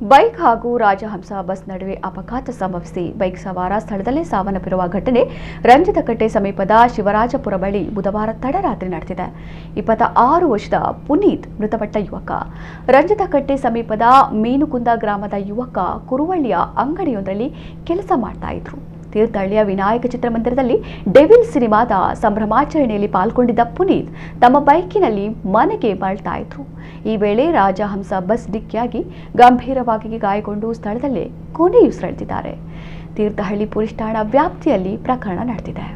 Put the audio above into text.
Bike ಹಾಗೂ Rajahamsa bus ನಡುವೆ ಅಪಘಾತ ಸಂಭವಿಸಿ ಬೈಕ್ ಸವಾರ ಸ್ಥಳದಲ್ಲೇ ಸಾವನ್ನಪ್ಪಿರುವ ಘಟನೆ ರಂಜಿತಕಟ್ಟೆ ಸಮೀಪದ ಶಿವರಾಜಪುರ ಬಳಿ ಬುಧವಾರ ತಡರಾತ್ರಿ ನಡೆದಿದೆ. 26 ವರ್ಷದ ಪುನೀತ್ ಮೃತಪಟ್ಟ ಯುವಕ. ರಂಜಿತಕಟ್ಟೆ ಸಮೀಪದ ಮೀನುಕುಂದ ಗ್ರಾಮದ ಯುವಕ ಕುರುವಳ್ಳಿಯ ಅಂಗಡಿಯೊಂದರಲ್ಲಿ ಕೆಲಸ ಮಾಡ್ತಾ ಇದ್ರು. ತೀರ್ಥಹಳ್ಳಿಯ ವಿನಾಯಕ ಚಿತ್ರಮಂದಿರದಲ್ಲಿ ಡೆವಿಲ್ ಸಿನಿಮಾದ ಸಂಭ್ರಮಾಚರಣೆಯಲ್ಲಿ ಪಾಲ್ಗೊಂಡಿದ್ದ ಪುನೀತ್ ತಮ್ಮ ಬೈಕಿನಲ್ಲಿ ಮನೆಗೆ ಮರಳ್ತಾ ಇದ್ರು. ಈ ವೇಳೆ ರಾಜಹಂಸ ಬಸ್ ಡಿಕ್ಕಿಯಾಗಿ ಗಂಭೀರವಾಗಿ ಗಾಯಗೊಂಡು ಸ್ಥಳದಲ್ಲೇ ಕೊನೆಯುಸಿರೆಳೆದಿದ್ದಾರೆ. ತೀರ್ಥಹಳ್ಳಿ ಪೊಲೀಸ್ ಠಾಣಾ ವ್ಯಾಪ್ತಿಯಲ್ಲಿ ಪ್ರಕರಣ ನಡೆದಿದೆ.